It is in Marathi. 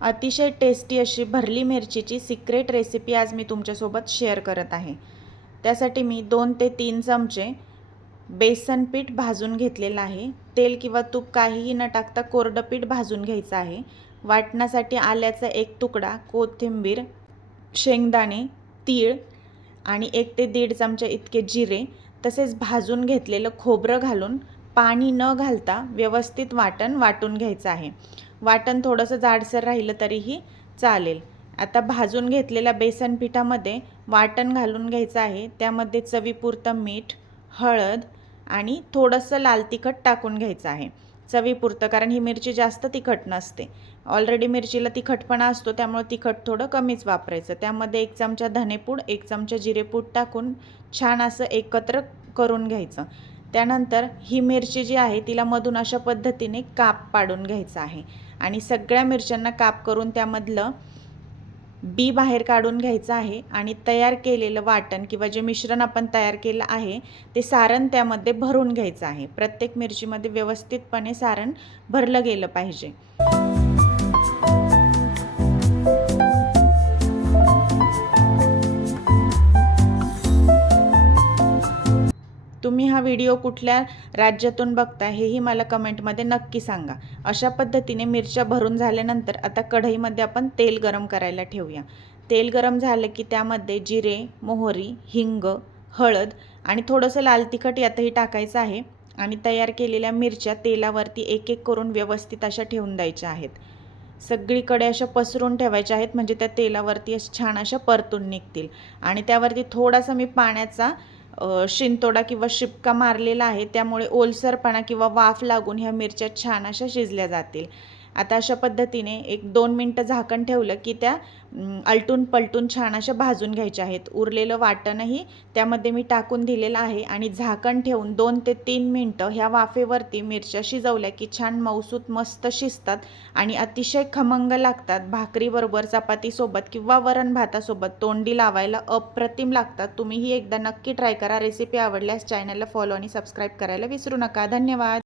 अतिशय टेस्टी अशी भरली मिरचीची सिक्रेट रेसिपी आज मी तुमच्यासोबत शेअर करत आहे। त्यासाठी मी 2 ते 3 चमचे बेसन पीठ भाजून घेतलेलं आहे। तेल किंवा तूप काहीही न टाकता कोरडं पीठ भाजून घ्यायचं आहे। वाटण्यासाठी आल्याचा 1 तुकडा, कोथिंबीर, शेंगदाणे, तीळ आणि 1 ते 1.5 चमचे इतके जिरे, तसेच भाजून घेतलेलं खोबरं घालून पाणी न घालता व्यवस्थित वाटून घ्यायचं आहे। वाटण थोडंसं जाडसर राहिलं तरीही चालेल। आता भाजून घेतलेल्या बेसन पिठामध्ये वाटण घालून घ्यायचं आहे। त्यामध्ये चवीपुरतं मीठ, हळद आणि थोडंसं लाल तिखट टाकून घ्यायचं आहे चवीपुरतं, कारण ही मिरची जास्त तिखट नसते। ऑलरेडी मिरचीला तिखटपणा असतो, त्यामुळे तिखट थोडं कमीच वापरायचं। त्यामध्ये 1 चमचा धनेपूड, 1 चमचा जिरेपूड टाकून छान असं एकत्र करून घ्यायचं। त्यानंतर ही मिरची जी आहे तिला मधून अशा पद्धतीने काप पाडून घ्यायचा आहे आणि सगळ्या मिरच्यांना काप करून त्यामधलं बी बाहेर काढून घ्यायचं आहे आणि तयार केलेलं वाटण किंवा जे मिश्रण आपण तयार केलं आहे ते सारण त्यामध्ये भरून घ्यायचं आहे। प्रत्येक मिरचीमध्ये व्यवस्थितपणे सारण भरलं गेलं पाहिजे। तुम्ही हा व्हिडिओ कुठल्या राज्यातून बघता हेही मला कमेंटमध्ये नक्की सांगा। अशा पद्धतीने मिरच्या भरून झाल्यानंतर आता कढईमध्ये आपण तेल गरम करायला ठेवूया। तेल गरम झालं की त्यामध्ये जिरे, मोहरी, हिंग, हळद आणि थोडंसं लाल तिखट यातही टाकायचं आहे आणि तयार केलेल्या मिरच्या तेलावरती एक एक करून व्यवस्थित अशा ठेवून द्यायच्या आहेत। सगळीकडे अशा पसरून ठेवायच्या आहेत, म्हणजे त्या तेलावरती छान अशा परतून निघतील। आणि त्यावरती थोडासा मी पाण्याचा शिंतोडा किंवा शिपका मारलेला आहे, त्यामुळे ओलसरपणा किंवा वाफ लागून ह्या मिरच्या छान अशा शिजल्या जातील। आता अशा पद्धतीने 1-2 मिनटं झाकण ठेवलं की त्या आलटून पलटून छान अशा भाजून घ्यायच्या आहेत। उरलेलं वाटणही त्यामध्ये मी टाकून दिलेलं आहे आणि झाकण ठेवून 2 ते 3 मिनटं ह्या वाफेवरती मिरच्या शिजवल्या की छान मऊसूत मस्त शिजतात आणि अतिशय खमंग लागतात। भाकरीबरोबर, चपातीसोबत किंवा वरण भातासोबत तोंडी लावायला अप्रतिम लागतात। तुम्हीही एकदा नक्की ट्राय करा। रेसिपी आवडल्यास चॅनलला फॉलो आणि सबस्क्राईब करायला विसरू नका। धन्यवाद।